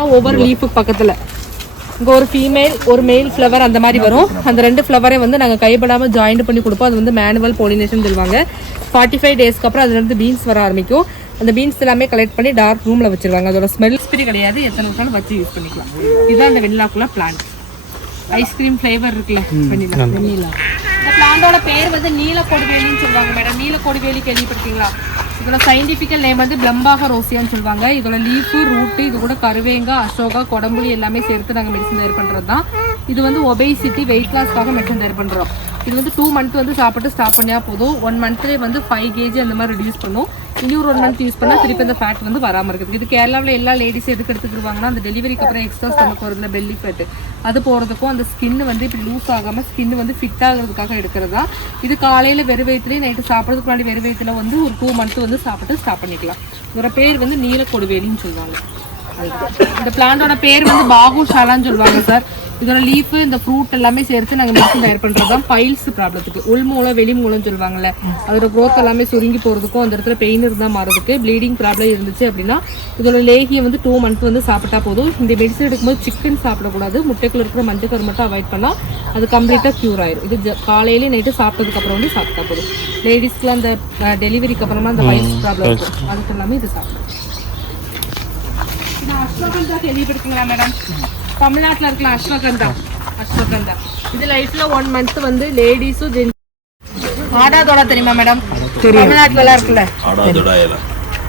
வச்சுக்கலாம். ஒவ்வொரு லீஃபுக்கு பக்கத்துல இங்கே ஒரு ஃபீமேல் ஒரு மேல் ஃப்ளவர் அந்த மாதிரி வரும். அந்த 2 ஃப்ளவரையும் வந்து நாங்கள் கைப்படாமல் ஜாயின்ட் பண்ணி கொடுப்போம். அது வந்து மேனுவல் பாலினேஷன் சொல்லுவாங்க. 45 டேஸ்க்கு அப்புறம் அதுலேருந்து பீன்ஸ் வர ஆரம்பிக்கும். அந்த பீன்ஸ் எல்லாமே கலெக்ட் பண்ணி டார்க் ரூமில் வச்சிருவாங்க. அதோட ஸ்மெல் ஸ்பிரி கிடையாது, எத்தனை வருஷம் வச்சு யூஸ் பண்ணிக்கலாம். இதுதான் அந்த வெண்ணிலாக்குள்ள பிளான்ட். ஐஸ்கிரீம் ஃப்ளேவர் இருக்குல்ல வெண்ணிலா. இந்த பிளான்டோட பேர் வந்து நீலக்கொடிவேலின்னு சொல்லுவாங்க மேடம். நீலக்கொடிவேலி கேள்விப்பட்டீங்களா? இதோட சயின்டிஃபிக்கல் நேம் வந்து பிளம்பாக ரோசியான்னு சொல்லுவாங்க. இதோட லீஃபு ரூட்டு இது கூட கருவேங்காய் அசோகா கொடம்புளி எல்லாமே சேர்த்து நாங்கள் மெடிசன் தயார் பண்ணுறது தான். இது வந்து ஒபேசிட்டி வெயிட் லாஸ்க்காக மெடிசன் தயார் பண்ணுறோம். இது வந்து 2 மந்த் வந்து சாப்பிட்டு ஸ்டாப் பண்ணியா போதும். 1 மந்த்லேயே வந்து 5 kg அந்த மாதிரி ரெடியூஸ் பண்ணும். இன்னும் 1 மந்த் யூஸ் பண்ணால் திருப்பி அந்த ஃபேட் வந்து வராமல் இருக்குது. இது கேரளாவில் எல்லா லேடிஸ் எதுக்கு எடுத்துக்கிடுவாங்கன்னா அந்த டெலிவரிக்கு அப்புறம் எக்ஸ்ட்ரா ஸ்டமக் வருதுல பெல்லி ஃபேட்டு அது போகிறதுக்கும் அந்த ஸ்கின் வந்து இப்படி லூஸ் ஆகாமல் ஸ்கின் வந்து ஃபிட் ஆகிறதுக்காக எடுக்கிறதா. இது காலையில் வெறும் வயிற்றுலேயே நைட்டு சாப்பிட்றதுக்கு முன்னாடி வெறும் வயிற்றுல வந்து ஒரு 2 மந்த் வந்து சாப்பிட்டு ஸ்டாப் பண்ணிக்கலாம். இதோட பேர் வந்து நீலக்கொடிவேலின்னு சொல்லுவாங்க. இந்த பிளான்டோட பேர் வந்து பாகுஷாலான்னு சொல்லுவாங்க சார். இதோட லீஃபு இந்த ஃப்ரூட் எல்லாமே சேர்த்து நாங்கள் மெடிசன் தயார் பண்ணுறது தான் பைல்ஸ் ப்ராப்ளத்துக்கு. உள்மூலம் வெளிமூலம் சொல்லுவாங்கல்ல, அதோட க்ரோத் எல்லாமே சுருங்கி போகிறதுக்கும் அந்த இடத்துல பெயின் இருந்தால் மாறதுக்கு ப்ளீடிங் ப்ராப்ளம் இருந்துச்சு அப்படின்னா இதோட லேகியை வந்து 2 மந்த் வந்து சாப்பிட்டா போதும். இந்த மெடிசன் எடுக்கும்போது சிக்கன் சாப்பிடக்கூடாது. முட்டைக்குள்ள இருக்கிற மஞ்சக்கரு மட்டும் அவாய்ட் பண்ணால் அது கம்ப்ளீட்டாக க்யூர் ஆயிடும். இது காலையிலேயே நைட்டு சாப்பிட்டதுக்கப்புறம் வந்து சாப்பிட்டா போதும். லேடிஸ்க்குலாம் அந்த டெலிவரிக்கு அப்புறமா அந்த பைல்ஸ் ப்ராப்ளம் இருக்கும், அதுக்கு எல்லாமே இது சாப்பிடும். அஸ்வகந்தா கேள்விப்பட்டிருக்கீங்களா மேடம்? தமிழ்நாட்டில் இருக்கலாம் அஸ்வகந்தா. இது லைஃப்ல 1 மந்த் வந்து லேடிஸும் ஜென்ஸ் ஆடாதோட தெரியுமா மேடம்? தமிழ்நாட்டுல எல்லாம் இருக்குல்ல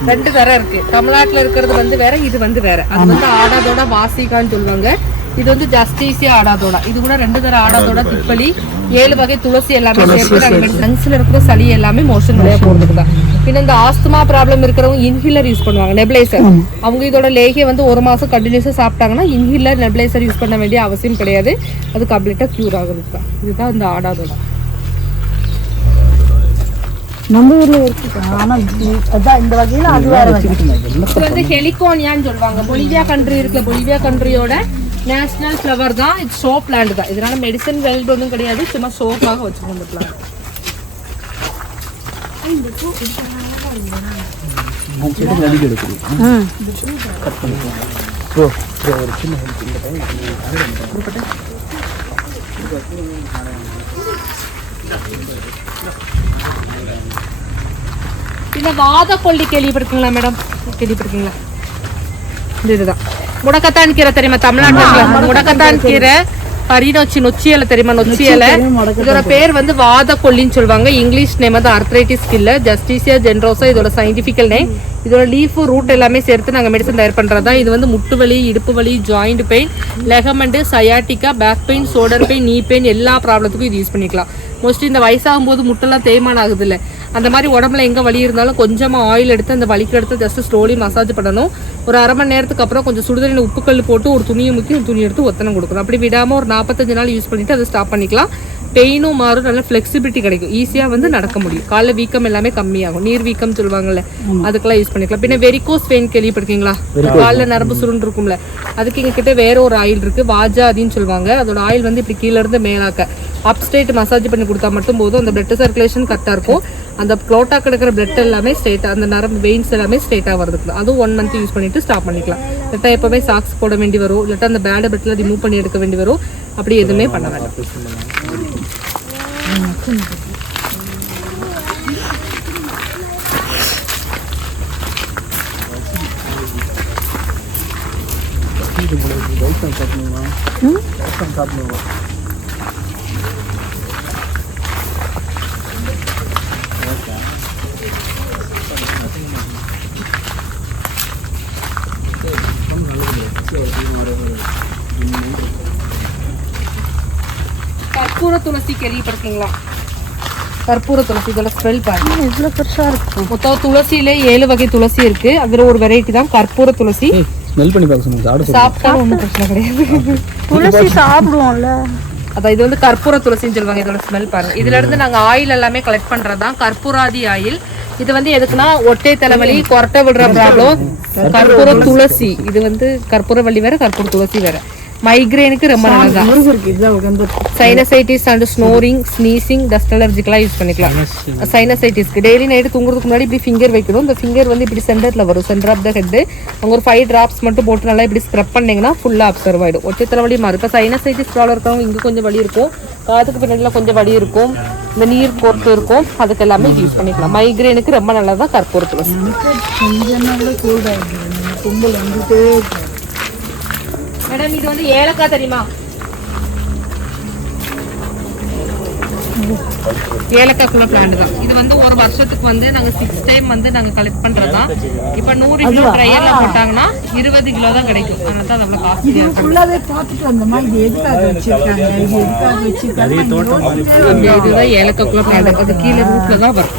2 தரம் இருக்கு. தமிழ்நாட்டுல இருக்கிறது வந்து வேற, இது வந்து வேற. அது வந்து ஆடாதோட வாசிகான்னு சொல்லுவாங்க. இது வந்து ஜஸ்டிசியா ஆடாதோட. இது கூட 2 தரம் ஆடாதோட திப்பலி 7 வகை துளசி எல்லாமே சேர்த்து லங்ஸ்ல இருக்கிற சளி எல்லாமே மோஷன் வழியா போறதுக்கு தான். பின்ன இந்த ஆஸ்துமா ப்ராப்ளம் இருக்கிறவங்க இன்ஹிலர் யூஸ் பண்ணுவாங்க, நெபுலைசர். அவங்க இதோட லேகியை வந்து 1 மாசம் கண்டினியூஸா சாப்பிட்டாங்கன்னா இன்ஹிலர் நெபுலைசர் யூஸ் பண்ண வேண்டிய அவசியம் கிடையாது. அது கம்ப்ளீட்டா கியூர் ஆகுது தான். இதுதான் இந்த ஆடாதோட. நம்ம ஊர்ல இருக்கு. ஆனா அதான் இந்த வகையில அது வேற வகை. இது வந்து ஹெலிகோனியான்னு சொல்லுவாங்க. பொலிவியா கண்ட்ரி இருக்குல்ல, பொலிவியா கண்ட்ரியோட நேஷனல் ஃப்ளவர் தான். இது ஷோ பிளான்ட் தான். இதனால மெடிசன் வேல்யூ ஒன்றும் கிடையாது, சும்மா ஷோக்காக வச்சுக்கோங்க இந்த பிளான்ட். இந்த வாத கொல்லி கேள்விப்பட்டிருக்கீங்களா மேடம்? கேள்விப்பட்டிருக்கீங்களா? இதுதான் முடக்கத்தான் கீரை தெரியுமா? தமிழ்நாட்டுல முடக்கத்தான் கீரை நொச்சி இலை தெரியுமா? நொச்சி இலை. இதோட பேர் வந்து வாத கொல்லின்னு சொல்லுவாங்க. இங்கிலீஷ் நேம் வந்து ஆர்த்ரைட்டிஸ் இல்ல ஜஸ்டிசியா ஜென்ரோசா இதோட சயின்டிபிக்கல் நேம். இதோட லீஃபு ரூட் எல்லாமே சேர்த்து நாங்கள் மெடிசன் தயார் பண்ணுறது தான். இது வந்து முட்டு வலி, இடுப்பு வலி, joint pain, ligament, sciatica, back pain, shoulder pain, knee pain எல்லா ப்ராப்ளத்துக்கும் இது யூஸ் பண்ணிக்கலாம். மோஸ்ட்லி இந்த வயசாகும் போது முட்டெல்லாம் தேய்மானம் ஆகுது இல்லை, அந்த மாதிரி உடம்புல எங்கே வலி இருந்தாலும் கொஞ்சமாக ஆயில் எடுத்து அந்த வலிக்கு எடுத்து ஜஸ்ட் ஸ்லோலி மசாஜ் பண்ணணும். ஒரு 1/2 மணி நேரத்துக்கு அப்புறம் கொஞ்சம் சுடுதண்ணியில் உப்புக்கல் போட்டு ஒரு துணியை முக்கி ஒரு துணி எடுத்து ஒத்தனை கொடுக்கணும். அப்படி விடாமல் ஒரு 45 நாள் யூஸ் பண்ணிவிட்டு அதை ஸ்டாப் பண்ணிக்கலாம். பெயினும் மாறும், நல்ல ஃப்ளெக்சிபிலிட்டி கிடைக்கும், ஈஸியாக வந்து நடக்க முடியும். காலைல வீக்கம் எல்லாமே கம்மியாகும். நீர் வீக்கம் சொல்லுவாங்கல்ல, அதுக்கெல்லாம் யூஸ் பண்ணிக்கலாம். பின்ன வெரிகோஸ் வெயின் கேள்விப்பட்டிருக்கீங்களா? காலில் நரம்பு சுருண்டு இருக்கும்ல, அதுக்கு எங்ககிட்ட வேற ஒரு ஆயில் இருக்கு, வாஜாதின்னு சொல்லுவாங்க. அதோட ஆயில் வந்து இப்படி கீழே இருந்து மேலாக்க அப்ஸ்ட்ரைட் மசாஜ் பண்ணி கொடுத்தா மட்டும் போதும். அந்த பிளட் சர்க்குலேஷன் கரெக்டாக இருக்கும். அந்த க்ளோட்டா கிடக்கிற பிளட் எல்லாமே ஸ்ட்ரெயிட்டாக, அந்த நரம்பு வெயின்ஸ் எல்லாமே ஸ்ட்ரெயிட்டாக வரதுக்கு அதுவும் 1 மந்த் யூஸ் பண்ணிட்டு ஸ்டாப் பண்ணிக்கலாம். இல்லாட்டா எப்பவுமே சாக்ஸ் போட வேண்டி வரும், இல்லாட்டா அந்த பேட் பெட்டில் ரிமூவ் பண்ணி எடுக்க வேண்டி வரும். அப்படி எதுவுமே பண்ண வேண்டாம். கற்பூர துளசி கேள்விப்பட்டிருக்கீங்களா? கற்பூர துளசி இதோட ஸ்மெல் பாருங்க எவ்வளோ பெருசாக இருக்கும். மொத்தம் துளசியிலே 7 வகை துளசி இருக்கு. அதில் ஒரு வெரைட்டி தான் கற்பூர துளசி. ஸ்மெல் பண்ணி பார்க்க சொன்னீங்க. சாப்பிட்டாலும் ஒன்றும் பிரச்சனை கிடையாது. துளசி சாப்பிடுவோம்ல, அதான் இது வந்து கற்பூர துளசின்னு சொல்லுவாங்க. இதோட ஸ்மெல் பாருங்க. இதுல இருந்து நாங்க ஆயில் எல்லாமே கலெக்ட் பண்றதுதான் கற்பூராதி ஆயில். இது வந்து எதுக்குன்னா ஒட்டை தலைவலி, கொரட்டை விடுற ப்ராப்ளம். கற்பூர துளசி இது வந்து கற்பூர வள்ளி வேற, கற்பூர துளசி வேற. மைக்ரேனுக்கு ரொம்ப நல்லதா. முருகருக்கு இதுதான் உகந்த sinusitis and snoring, sneezing, dust அலர்ஜிக்கெல்லாம் யூஸ் பண்ணிக்கலாம். சைனசைட்டிஸ்க்கு டெய்லி நைட்டு தூங்குறதுக்கு முன்னாடி இப்படி ஃபிங்கர் வைக்கணும். இந்த ஃபிங்கர் வந்து இப்படி சென்டரில் வரும், சென்டர் ஆஃப் த ஹெட். அங்கே ஒரு 5 ட்ராப்ஸ் மட்டும் போட்டு நல்லா இப்படி ஸ்க்ரப் பண்ணிங்கன்னா ஃபுல்லாக அப்சர்வ் ஆகிடும். ஒற்றை தலைவலி மாறும். இப்போ சைனசைட்டிஸ் ப்ராப்ளம் இருக்கவங்க இங்கே கொஞ்சம் வலி இருக்கும், காதுக்கு பின்னாடிலாம் கொஞ்சம் வலி இருக்கும், இந்த நீர் கோர்த்து இருக்கும், அதுக்கு எல்லாமே யூஸ் பண்ணிக்கலாம். மைக்ரேனுக்கு ரொம்ப நல்லதாக கற்பூர துளசி. கொஞ்சம் கூட கோல்ட் ஆகிடுது, கும்பல் வந்துட்டே இருக்கு. மேடம் இது வந்து ஏலக்காய் தெரியுமா? ஏலக்காய்க்குள்ள பிளான்ட் தான் இது. வந்து ஒரு வருஷத்துக்கு வந்து நாங்க 6 டைம் வந்து நாங்க கலெக்ட் பண்றதா. இப்ப 100 கிலோ ட்ரையர்ல போட்டாங்கன்னா 20 கிலோ தான் கிடைக்கும். அதனால தான் அவ்வளவு காஸ்ட்லியா இருக்கு. ஃபுல்லாவே பார்த்துட்டு வந்தோமா, இது எதுக்காக வச்சிருக்காங்க, இது எதுக்காக வச்சிருக்காங்க. இதுதான் ஏலக்காய்க்குள்ள பிளான்ட். அது கீழே ரூட்ல தான் வரும்.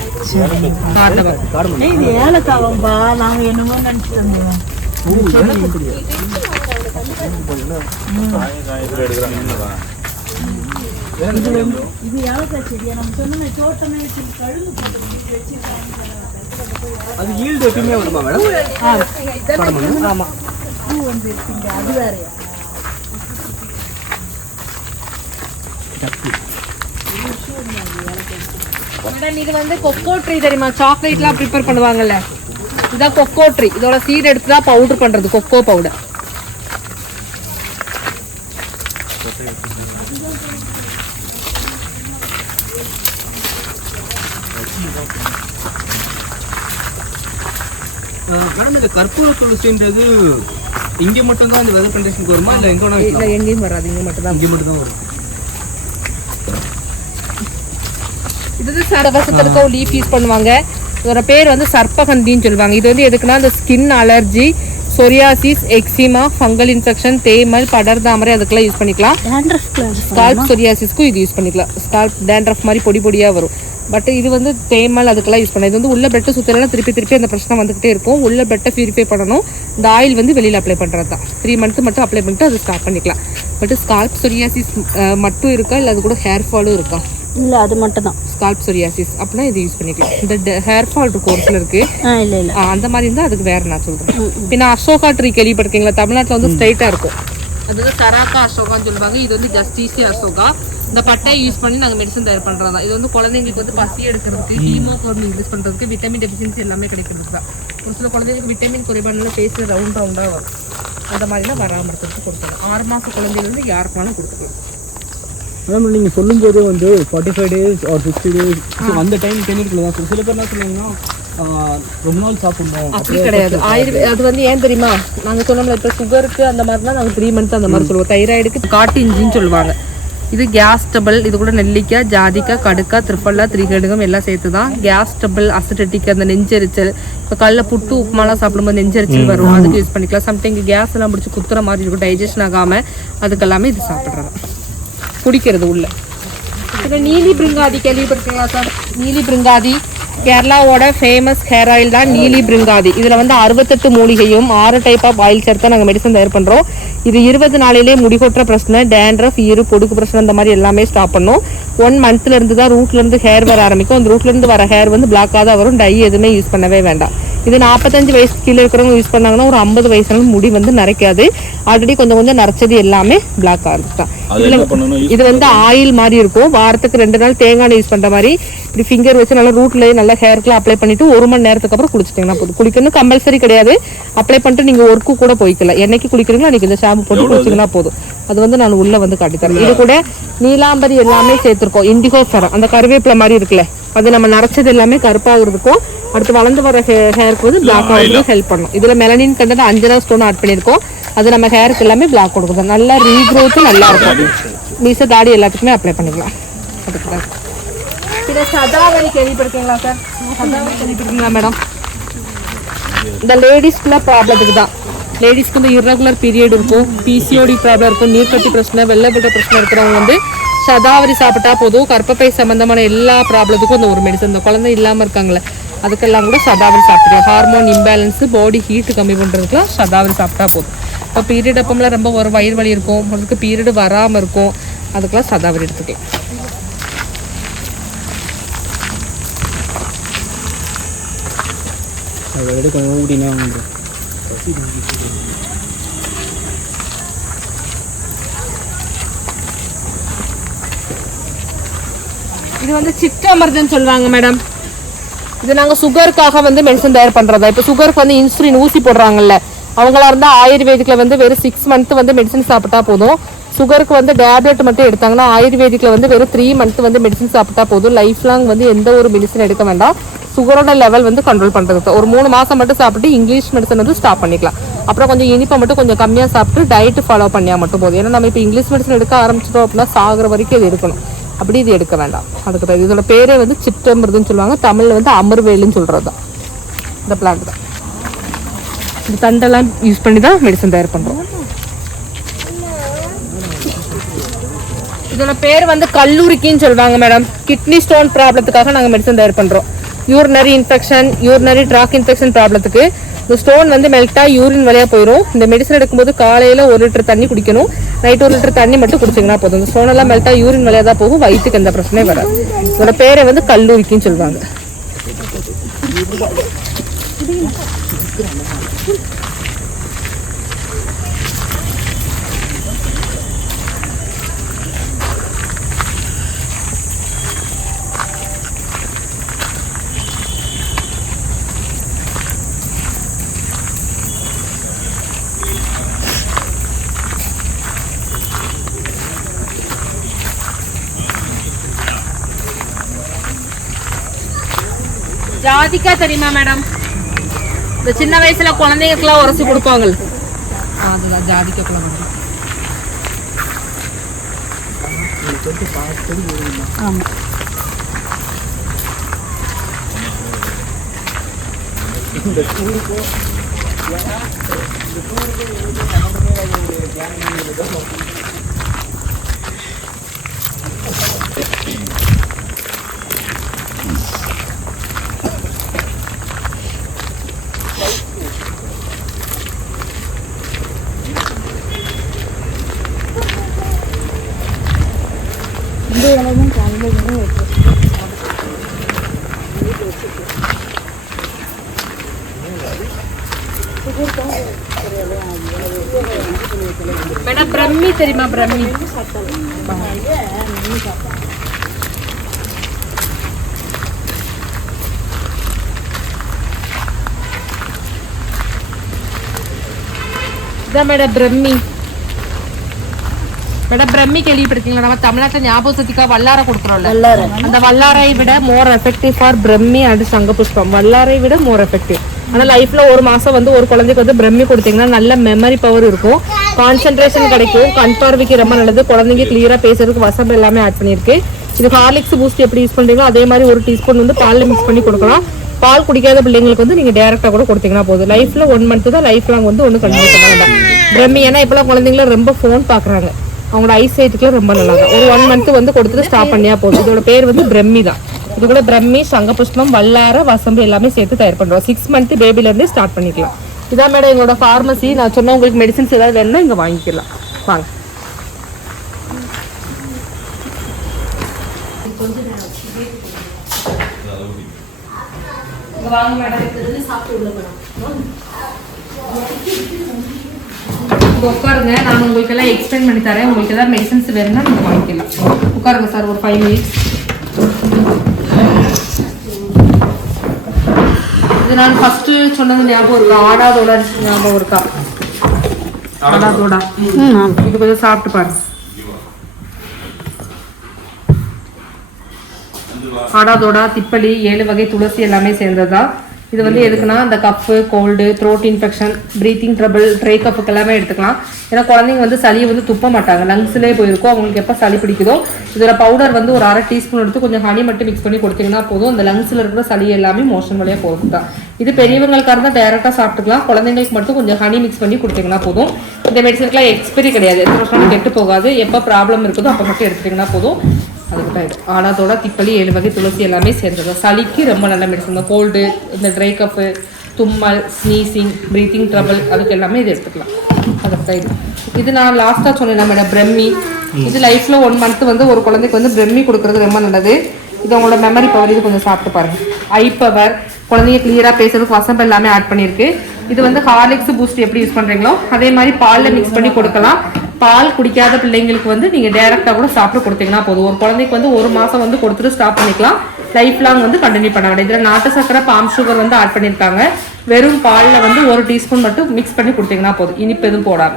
காரணம் இது ஏலக்காவம்பா, நாங்க என்னமோ நினைச்சிட்டு இருந்தோம். இது ஏலக்காய் செடியா? நம்ம சொன்ன தோட்டமே கழுகு போட்டு வச்சிருக்காங்க. அது ஈல்டு எப்பயுமே வருமா மேடம்? ஆமா. பூ வந்து இருக்குங்க, அது வேறையா? மேடம் இது வந்து கொக்கோ ட்ரீ தெரியுமா? சாக்லேட்லாம் ப்ரிப்பேர் பண்ணுவாங்கல்ல, இதான் கொக்கோ ட்ரீ. இதோட சீட் எடுத்து தான் பவுடர் பண்றது, கொக்கோ பவுடர். மேடம் இந்த கற்பூர துளசின்றது இங்க மட்டும் தான் இந்த வெதர் கண்டிஷனுக்கு வருமா இல்ல எங்க வேணாலும்? இல்ல எங்கேயும் வராது, இங்க மட்டும் தான். இங்க மட்டும் தான் வரும். இது சரவசத்திற்கு லீஃப் யூஸ் பண்ணுவாங்க. இதோட பேர் வந்து சர்ப்பகந்தின்னு சொல்லுவாங்க. இது வந்து எதுக்குன்னா இந்த skin allergy, psoriasis, eczema, fungal infection, தேமல், படர்தாமரை அதுக்கெல்லாம் யூஸ் பண்ணிக்கலாம். ஸ்கால்ப் சொரியாசிஸ்க்கும் இது யூஸ் பண்ணிக்கலாம். ஸ்கால்ப் டேண்ட்ரஃப் மாதிரி பொடி பொடியாக வரும். பட் இது வந்து தேமல் அதுக்கெல்லாம் யூஸ் பண்ணலாம். இது வந்து உள்ள பெட்டை சுத்தலாம் திருப்பி திருப்பி அந்த பிரச்சனை வந்துகிட்டே இருக்கும். உள்ள பெட்டை பியூரிஃபை பண்ணணும். இந்த ஆயில் வந்து வெளியில் அப்ளை பண்ணுறது தான். 3 மந்த் மட்டும் அப்ளை பண்ணிட்டு அது ஸ்டாப் பண்ணிக்கலாம். பட் ஸ்கால்ப் சொரியாசிஸ் மட்டும் இருக்கா இல்லை அது கூட ஹேர் ஃபாலும் இருக்கா? இல்ல அது மட்டும் தான் ஸ்கால்ப் சொரியாசிஸ் அப்படின்னா இது யூஸ் பண்ணிக்கலாம். இந்த ஹேர் ஃபால் இருக்கும் ஒரு சிலருக்கு, இல்ல இல்ல அந்த மாதிரி இருந்தால் அதுக்கு வேற நான் சொல்கிறேன். பின்ன அசோகா ட்ரீ கேள்விப்பட்டிருக்கீங்களா? தமிழ்நாட்டில் வந்து ஸ்ட்ரைட்டாக இருக்கும். அது வந்து சராக்கா அசோகான்னு சொல்லுவாங்க. இது வந்து ஜஸ்டிஸி அசோகா. இந்த பட்டையை யூஸ் பண்ணி நாங்கள் மெடிசன் தயார் பண்ணுறது தான். இது வந்து குழந்தைங்களுக்கு வந்து பசி எடுக்கிறதுக்கு, ஹீமோகுளோபின் இன்க்ரீஸ் பண்ணுறதுக்கு, விட்டமின் டெஃபிஷியன்சி எல்லாமே கிடைக்கிறதுக்கு தான். ஒரு சில குழந்தைங்களுக்கு விட்டமின் குறைபாடுனால ஃபேஸில் ரவுண்டாக வரும். அந்த மாதிரிலாம் வராமல் இருக்கிறதுக்கு கொடுத்துருவோம். 6 மாத குழந்தைங்க வந்து யாருக்கு வேணாலும் கொடுத்துக்கலாம். மேம் நீங்கள் சொல்லும்போது வந்து 45 days or 60 days அந்த டைம் டென்னிக்குள்ள தான். சில பேர் என்ன சொன்னாங்கன்னா ரொம்ப நாள் சாப்பிடணும். அப்படி கிடையாது. அது வந்து ஏன் தெரியுமா? நாங்கள் சொன்னோம்ல இப்போ சுகருக்கு அந்த மாதிரிலாம் நாங்கள் 3 மந்த் அந்த மாதிரி சொல்லுவோம். தைராய்டுக்கு காட்டு இஞ்சின்னு சொல்லுவாங்க. இது கேஸ் டபுள். இது கூட நெல்லிக்காய், ஜாதிக்காய், கடுக்காய், திரிப்பல்லா, திரிகடுகம் எல்லாம் சேர்த்து தான். கேஸ் டபுள், அசிடிட்டிக், அந்த நெஞ்செரிச்சல், இப்போ கல்ல புட்டு உப்புமாலாம் சாப்பிடும்போது நெஞ்செரிச்சல் வரும், அதுக்கு யூஸ் பண்ணிக்கலாம். சம்டைம் கேஸ் எல்லாம் முடிச்சு குத்துற மாதிரி இருக்கும், டைஜஷன் ஆகாமல், அதுக்கெல்லாமே இது சாப்பிட்றது குடிக்கிறது உள்ள. இப்போ நீலி பிருங்காதி கேள்விப்பட்டிருக்கீங்களா சார்? நீலி பிருங்காதி கேரளாவோட ஃபேமஸ் ஹேர் ஆயில் தான் நீலி பிருங்காதி. இதில் வந்து 68 மூலிகையும் 6 டைப் ஆஃப் ஆயில் சேர்த்து நாங்கள் மெடிசன் தயார் பண்ணுறோம். இது 20 நாளிலே முடிகொட்டுற பிரச்சனை, டேண்ட்ரஃப், பொடுக்கு பிரச்சனை அந்த மாதிரி எல்லாமே ஸ்டாப் பண்ணும். 1 மந்த்ல இருந்து தான் ரூட்லேருந்து ஹேர் வர ஆரம்பிக்கும். அந்த ரூட்லேருந்து வர ஹேர் வந்து பிளாக்காக தான் வரும். டை எதுவுமே யூஸ் பண்ணவே வேண்டாம். இது 45 வயசுக்கு கீழே இருக்கிறவங்க யூஸ் பண்ணாங்கன்னா ஒரு 50 வயசுல முடி வந்து நரைக்காது. ஆல்ரெடி கொஞ்சம் கொஞ்சம் நரைச்சது எல்லாமே பிளாக் ஆகுது தான். இது வந்து ஆயில் மாதிரி இருக்கும். வாரத்துக்கு 2 நாள் தேங்காய் யூஸ் பண்ற மாதிரி இப்படி ஃபிங்கர் வச்சு நல்லா ரூட்லயே நல்லா ஹேருக்குலாம் அப்ளை பண்ணிட்டு 1 மணி நேரத்துக்கு அப்புறம் குளிச்சிட்டீங்கன்னா போதும். குளிக்கணும் கம்பல்சரி கிடையாது. அப்ளை பண்ணிட்டு நீங்க ஒர்க்கு கூட போய்க்கலாம். என்னைக்கு குளிக்கிறீங்களோ அன்னைக்கு இந்த ஷாம்பு போட்டு குளிச்சிங்கன்னா போதும். அது வந்து நான் உள்ள வந்து காட்டித்தரேன். இது கூட நீலாம்பரி எல்லாமே சேர்த்திருக்கோம். இண்டிகோ ஃபெரம், அந்த கருவேப்பிலை மாதிரி இருக்குல்ல, அது நம்ம நரைச்சது எல்லாமே கருப்பாகிறதுக்கும் அடுத்து வளர்ந்து வர ஹேருக்கு வந்து பிளாக் ஆகிறதுக்கு ஹெல்ப் பண்ணும். இதுல மெலனின் கண்டது அஞ்சனா ஸ்டோன் ஆட் பண்ணியிருக்கோம். அது நம்ம ஹேருக்கு எல்லாமே பிளாக் கொடுக்குது. நல்லா ரீக்ரோத் நல்லா இருக்கும். மீச தாடி எல்லாத்துக்குமே அப்ளை பண்ணிக்கலாம். அதுக்கு பின்ன சதாவரி கேள்விப்பட்டிருக்கீங்களா சார்? சதாவரி கேள்விப்பட்டிருக்கீங்களா மேடம்? இந்த லேடிஸ்க்குள்ள ப்ராப்ளத்துக்கு தான். லேடிஸ்க்கு வந்து இர்ரெகுலர் பீரியட் இருக்கும், பிசிஓடி ப்ராப்ளம் இருக்கும், நீர்க்கட்டி பிரச்சனை, வெள்ளைப்பட்ட பிரச்சனை இருக்கிறவங்க வந்து சதாவரி சாப்பிட்டா போதும். கர்ப்பப்பை சம்பந்தமான எல்லா ப்ராப்ளத்துக்கும் அந்த ஒரு மெடிசன். இந்த குழந்தை இல்லாமல் இருக்காங்களே அதுக்கெல்லாம் கூட சதாவரி சாப்பிட்டுக்கலாம். ஹார்மோன் இம்பேலன்ஸ், பாடி ஹீட்டு கம்மி பண்ணுறதுக்குலாம் சதாவரி சாப்பிட்டா போதும். இப்போ பீரியட் அப்பமெல்லாம் ரொம்ப ஒரு வயிறு வலி இருக்கும், அதுக்கு பீரியடு வராமல் இருக்கும், அதுக்கெல்லாம் சதாவரி எடுத்துக்கலாம். அதை கொஞ்சம் ஊட்டினா இது வந்து சிற்றமிர்தம்னு சொல்லுவாங்க மேடம். இது நாங்கள் சுகருக்காக வந்து மெடிசன் தயார் பண்ணுறதா. இப்போ சுகருக்கு வந்து இன்சுலின் ஊசி போடுறாங்கல்ல, அவங்களா இருந்தால் ஆயுர்வேதிக்கில் வந்து வெறும் 6 மந்த் வந்து மெடிசன் சாப்பிட்டா போதும். சுகருக்கு வந்து டேப்லெட் மட்டும் எடுத்தாங்கன்னா ஆயுர்வேதிக்கில் வந்து வெறும் 3 மந்த் வந்து மெடிசன் சாப்பிட்டா போதும். லைஃப் லாங் வந்து எந்த ஒரு மெடிசன் எடுக்க வேண்டாம். சுகரோட லெவல் வந்து கண்ட்ரோல் பண்ணுறதுக்கு ஒரு 3 மாதம் மட்டும் சாப்பிட்டு இங்கிலீஷ் மெடிசன் வந்து ஸ்டாப் பண்ணிக்கலாம். அப்புறம் கொஞ்சம் இனிப்பை மட்டும் கொஞ்சம் கம்மியாக சாப்பிட்டு டயட்டு ஃபாலோ பண்ணியா மட்டும் போதும். ஏன்னா நம்ம இப்போ இங்கிலீஷ் மெடிசன் எடுக்க ஆரம்பிச்சிட்டோம் அப்படின்னா சாகிற வரைக்கும் இது எடுக்கணும். அப்படி இது எடுக்க வேண்டாம். அதுக்கு இதோட பேரே வந்து சிற்றமிர்தம்னு சொல்லுவாங்க. தமிழில் வந்து அமர்வேலுன்னு சொல்கிறது தான் இந்த பிளான்ட் தான். இந்த தண்டெல்லாம் யூஸ் பண்ணி தான் மெடிசன் தயார் பண்ணுறோம். இதோட பேர் வந்து கல்லூரிக்கின்னு சொல்லுவாங்க மேடம். கிட்னி ஸ்டோன் ப்ராப்ளத்துக்காக நாங்கள் மெடிசன் தயார் பண்ணுறோம். Urinary infection, urinary tract infection ப்ராப்ளத்துக்கு இந்த ஸ்டோன் வந்து மெல்ட்டாக யூரின் வழியாக போயிடும். இந்த மெடிசன் எடுக்கும்போது காலையில் 1 லிட்டர் தண்ணி குடிக்கணும், நைட் 1 லிட்டர் தண்ணி மட்டும் குடிச்சிங்கன்னா போதும். இந்த ஸ்டோனெல்லாம் மெல்ட்டாக யூரின் வழியாக தான் போகும், வயிற்றுக்கு எந்த பிரச்சனையும் வராது. இதோட பேரை வந்து கல்லூரிக்கின்னு சொல்லுவாங்க. ஜாதிக்காய் தெரியுமா மேடம்? இந்த சின்ன வயசுல குழந்தைங்களுக்குலாம் உரைச்சி கொடுப்பாங்க. அதுதான் ஜாதிக்காய் குழம்பு. ஆமா. மேடம் பிரம்மி தெரியுமா? பிரம்மி இதான் மேடம் பிரம்மி. மேடம் பிரம்மி கேள்விப்பட்டிருக்கீங்களா? நம்ம தமிழ்நாட்டில் ஞாபக சக்திக்கா வல்லாரை கொடுக்குறோம்ல, அந்த வல்லாரை விட மோர் எஃபெக்டிவ் ஃபார் பிரம்மி அண்ட் சங்க புஷ்பம். வல்லாரை விட மோர் எஃபெக்டிவ். ஆனால் லைஃப்ல 1 மாசம் வந்து ஒரு குழந்தைக்கு வந்து பிரம்மி கொடுத்தீங்கன்னா நல்ல மெமரி பவர் இருக்கும், கான்சென்ட்ரேஷன் கிடைக்கும், கண் பார்வைக்கு ரொம்ப நல்லது, குழந்தைங்க கிளியரா பேசுறதுக்கு வசம்பு எல்லாமே ஆட் பண்ணியிருக்கு. இது ஹார்லிக்ஸ் பூஸ்ட் எப்படி யூஸ் பண்றீங்களோ அதே மாதிரி 1 டீஸ்பூன் வந்து பாலில் மிக்ஸ் பண்ணி கொடுக்கலாம். பால் குடிக்காத பிள்ளைங்களுக்கு வந்து நீங்க டைரக்டா கூட கொடுத்தீங்கன்னா போதும். லைஃப்ல 1 மந்த் தான், லைஃப் லாங் வந்து ஒன்றும் கண்டினியூ பண்ண வேண்டாம். பிரம்மி ஏன்னா இப்பெல்லாம் குழந்தைங்களும் ரொம்ப ஃபோன் பாக்குறாங்க, அவங்களோட ஐசைட்டுக்குலாம் ரொம்ப நல்லா இருக்கும். ஒரு 1 மந்த் வந்து கொடுத்துட்டு ஸ்டாப் பண்ணியா போதும். இதோட பேர் வந்து பிரம்மி தான். இது கூட பிரம்மி, சங்க புஷ்பம், வல்லார, வசம்பு எல்லாமே சேர்த்து தயார் பண்றோம். 6 மந்த் பேபில இருந்தே ஸ்டார்ட் பண்ணிக்கலாம். இதான் மேடம் எங்களோட ஃபார்மசி. நான் சொன்ன உங்களுக்கு மெடிசன்ஸ் ஏதாவது வேணும்னா இங்க வாங்கிக்கலாம். வாங்க. வாங்க மேடம், சாப்பிட்டு உள்ள போகலாம். உட்காருங்க, நான் உங்களுக்கு எல்லாம் எக்ஸ்பிளைன் பண்ணி தரேன். உங்களுக்கு ஏதாவது மெடிசன்ஸ் வேணும்னா நீங்கள் வாங்கிக்கலாம். உட்காருங்க சார், ஒரு 5 மினிட்ஸ். இது நான் ஃபர்ஸ்ட் சொன்னது ஞாபகம் இருக்கா? ஆடாதோட ஞாபகம் இருக்கா? ஆடாதோடா இது கொஞ்சம் சாப்பிட்டு பாருங்க. ஆடாதோடா, திப்பலி, 7 வகை துளசி எல்லாமே சேர்ந்ததா. இது வந்து எதுக்குன்னா இந்த cough, cold, throat infection, breathing trouble, dry கஃபுக்கு எல்லாமே எடுத்துக்கலாம். ஏன்னா குழந்தைங்க வந்து சளியை வந்து துப்ப மாட்டாங்க, லங்ஸ்லேயே போயிருக்கும். அவங்களுக்கு எப்போ சளி பிடிக்குதோ இதோட பவுடர் வந்து ஒரு 1/2 டீஸ்பூன் எடுத்து கொஞ்சம் ஹனி மட்டும் மிக்ஸ் பண்ணி கொடுத்தீங்கன்னா போதும். அந்த லங்ஸில் இருக்கிற சளி எல்லாமே மோஷன் வழியாக போகுது தான். இது பெரியவங்களுக்காக இருந்தால் டைரெக்டாக சாப்பிட்டுக்கலாம். குழந்தைங்களுக்கு மட்டும் கொஞ்சம் ஹனி மிக்ஸ் பண்ணி கொடுத்தீங்கன்னா போதும். இந்த மெடிசனுக்குலாம் எக்ஸ்பைரி கிடையாது, எத்தனை வருஷம் கெட்டு போகாது. எப்போ ப்ராப்ளம் இருக்குதோ அப்போ மட்டும் எடுத்துட்டிங்கன்னா போதும். அதுக்கு தான் இது ஆடாதோட, திப்பலி, 7 வகை துளசி எல்லாமே சேர்ந்தது. சளிக்கு ரொம்ப நல்ல மெடிசன். இந்த கோல்டு, இந்த ட்ரை கஃப்பு, தும்மல், ஸ்னீசிங், ப்ரீத்திங் ட்ரபிள் அதுக்கு எல்லாமே இது எடுத்துக்கலாம். அதுக்கு தான் இது நான் லாஸ்ட்டாக சொன்னேன் மேடம் பிரம்மி. இது லைஃப்பில் 1 மந்த் வந்து ஒரு குழந்தைக்கு வந்து பிரம்மி கொடுக்குறது ரொம்ப நல்லது. இது உங்களோட மெமரி பவர். இது கொஞ்சம் சாப்பிட்டு பாருங்கள். ஐ பவர், குழந்தைங்க கிளியராக பேசுறதுக்கு வசம்பு எல்லாமே ஆட் பண்ணியிருக்கு. இது வந்து ஹார்லிக்ஸ் பூஸ்ட் எப்படி யூஸ் பண்ணுறீங்களோ அதே மாதிரி பாலில் மிக்ஸ் பண்ணி கொடுக்கலாம். பால் குடிக்காத பிள்ளைங்களுக்கு வந்து நீங்க டைரக்டா கூட சாப்பிட கொடுத்தீங்கன்னா போதும். ஒரு குழந்தைக்கு வந்து 1 மாசம் வந்து கொடுத்துட்டு ஸ்டாப் பண்ணிக்கலாம். லைஃப் லாங் வந்து கண்டினியூ பண்ண வேண்டாம். இதுல நாட்டு சக்கரை பாம் சுகர் வந்து ஆட் பண்ணிருக்காங்க. வெறும் பால்ல வந்து 1 டீஸ்பூன் மட்டும் மிக்ஸ் பண்ணி கொடுத்தீங்கன்னா போதும். இனிப்பு எதுவும் போடாம.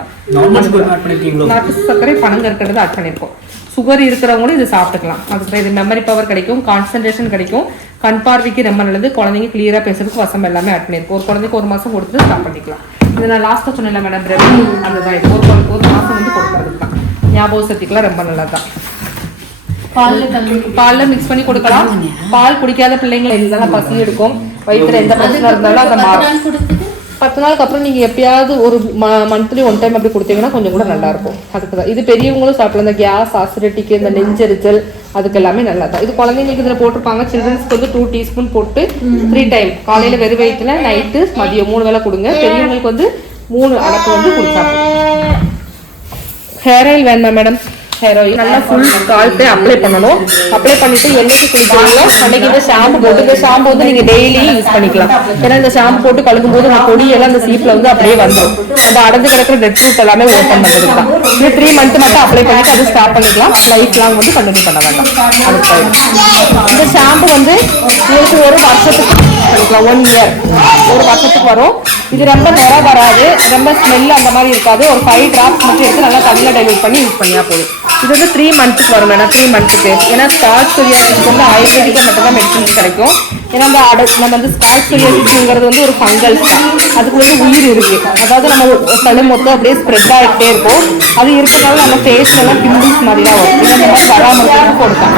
நாட்டு சர்க்கரை பனங்கற்கண்டு ஆட் பண்ணிருக்கோம். சுகர் இருக்கிறவங்களும் இது சாப்பிட்டுக்கலாம். அதுக்கு இது மெமரி பவர் கிடைக்கும், கான்சன்ட்ரேஷன் கிடைக்கும், கண் பார்வைக்கு ரொம்ப நல்லது, குழந்தைங்க கிளியரா பேசுறதுக்கு வசம் எல்லாமே ஆட் பண்ணிருக்கோம். ஒரு குழந்தைக்கு 1 மாசம் கொடுத்துட்டு ஸ்டாப் பண்ணிக்கலாம். இது நான் லாஸ்ட்டா சொன்னேன் மேடம், அதுதான் இது. ஒரு மாசம் வந்து கொடுக்கறதுக்கு தான். ஞாபக சக்திக்கெல்லாம் ரொம்ப நல்லதுதான். பால்ல மிக்ஸ் பண்ணி கொடுக்கலாம். பால் குடிக்காத பிள்ளைங்களை இருந்தாலும் பசி எடுக்கும், வயிற்றுல எந்த பிரச்சனை இருந்தாலும் அதை மாறும். 10 நாளுக்கு அப்புறம் நீங்க எப்பயாவது ஒரு மந்த்லி 1 டைம் அப்படி கொடுத்தீங்கன்னா கொஞ்சம் கூட நல்லா இருக்கும். அதுக்கு தான் இது. பெரியவங்களும் சாப்பிடலாம். இந்த கேஸ் அசிடிட்டிக்கு, இந்த நெஞ்செரிச்சல், அதுக்கு எல்லாமே நல்லா தான். இது குழந்தைங்களுக்கு இதுல போட்டிருப்பாங்க. சில்ட்ரன்ஸ்க்கு வந்து 2 டீஸ்பூன் போட்டு 3 டைம், காலையில வெறும் வயிற்றுல, நைட்டு, மதியம் 3 வேளை கொடுங்க. பெரியவங்களுக்கு வந்து 3 அளப்பு வந்து கொடுத்தாங்க. ஹேர் ஆயில் வேணுமா மேடம்? ஹேர் ஆயில் நல்லா ஃபுல் ஸ்கால்பே அப்ளை பண்ணணும். அப்ளை பண்ணிட்டு என்னைக்கு குளிக்கிறீங்களோ அன்னைக்கு இந்த ஷாம்பு போட்டு, இந்த ஷாம்பு வந்து நீங்க டெய்லி யூஸ் பண்ணிக்கலாம். ஏன்னா இந்த ஷாம்பு போட்டு கழுகும் போது அந்த பொடியெல்லாம் அந்த சீப்ல வந்து அப்படியே வந்துடும். அந்த அடைஞ்சு கிடக்கிற டெட் ஃப்ரூட் எல்லாமே ஓப்பன் பண்ணுறதுக்கு தான். இது 3 மந்த் மட்டும் அப்ளை பண்ணிட்டு அது ஸ்டாப் பண்ணிக்கலாம். லைஃப் லாங் வந்து கண்டினியூ பண்ண வேண்டாம். அதுக்கு இந்த ஷாம்பு வந்து உங்களுக்கு ஒரு வருஷத்துக்கு பண்ணிக்கலாம். 1 இயர், ஒரு வருஷத்துக்கு வரும். இது ரொம்ப நிற வராது, ரொம்ப ஸ்மெல் அந்த மாதிரி இருக்காது. ஒரு 5 டிராப்ஸ் மட்டும் எடுத்து நல்லா தண்ணியில டைல்யூட் பண்ணி யூஸ் பண்ணியா போதும். இது வந்து 3 மந்த்துக்கு வரும் மேடம். 3 மந்த்துக்கு. ஏன்னா ஸ்காட்ச் சொரியாசிஸ்க்கு வந்து ஆயுர்வேதிக்கா மட்டும் தான் மெடிசன்ஸ் கிடைக்கும். ஏன்னா நம்ம வந்து ஸ்காட்ச் சொரியாசிஸ்ங்கிறது வந்து ஒரு ஃபங்கல், அதுக்கு வந்து உயிர் இருக்கு. அதாவது நம்ம தலை மொத்தம் அப்படியே ஸ்ப்ரெட் ஆகிட்டே இருக்கும். அது இருக்கிறதால நம்ம ஃபேஸ்ல எல்லாம் பிம்பிள்ஸ் மாதிரி தான் வரும். இந்த மாதிரி வராமல் கொடுத்தாங்க.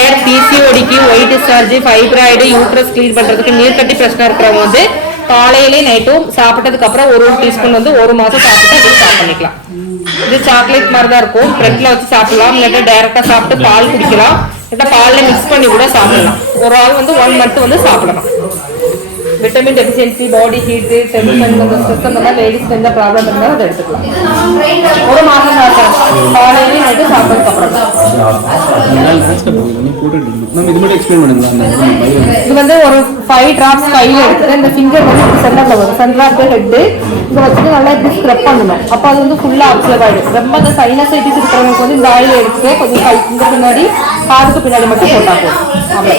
அவ்வளோ பிசிஓடிக்கு, white discharge, fibroid, uterus clean பண்றதுக்கு, நீர் கட்டி பிரச்சனை இருக்கிறவங்க வந்து காலையிலே நைட்டும் சாப்பிட்டதுக்கு அப்புறம் 1 டீஸ்பூன் வந்து 1 மாசம் சாப்பிட்டு அது ஸ்டாப் பண்ணிக்கலாம். இது சாக்லேட் மாதிரி தான் இருக்கும். பிரெட்ல வச்சு சாப்பிடலாம், இல்லாட்டா டைரக்டா சாப்பிட்டு பால் குடிக்கலாம், இல்லாட்டா பால்ல மிக்ஸ் பண்ணி கூட சாப்பிடலாம். ஒரு ஆள் வந்து 1 மந்த் வந்து சாப்பிடலாம். Vitamin deficiency, body heat, tension, stress அந்த மாதிரி லேடிஸ்க்கு எந்த ப்ராப்ளம் இருந்தாலும் அதை எடுத்துக்கலாம். 1 மாசம் சாப்பிடலாம், காலையிலேயே நைட்டு சாப்பிட்டதுக்கு அப்புறம். இது வந்து ஒரு 5 டிராப்ஸ் கையில் எடுத்துட்டு இந்த ஃபிங்கர் வந்து சென்டர்ல வரும். சென்டர் ஆஃப் த ஹெட் இதை வச்சுட்டு நல்லா இப்படி ஸ்க்ரப் பண்ணணும். அப்போ அது வந்து ஃபுல்லா அப்சர்வ் ஆயிடும். ரொம்ப அந்த சைனசைட்டிஸ் இருக்கிறவங்களுக்கு வந்து இந்த ஆயில் எடுத்துட்டு கொஞ்சம் இந்த பின்னாடி காதுக்கு பின்னாடி மட்டும் போட்டா போதும். அவ்வளோ.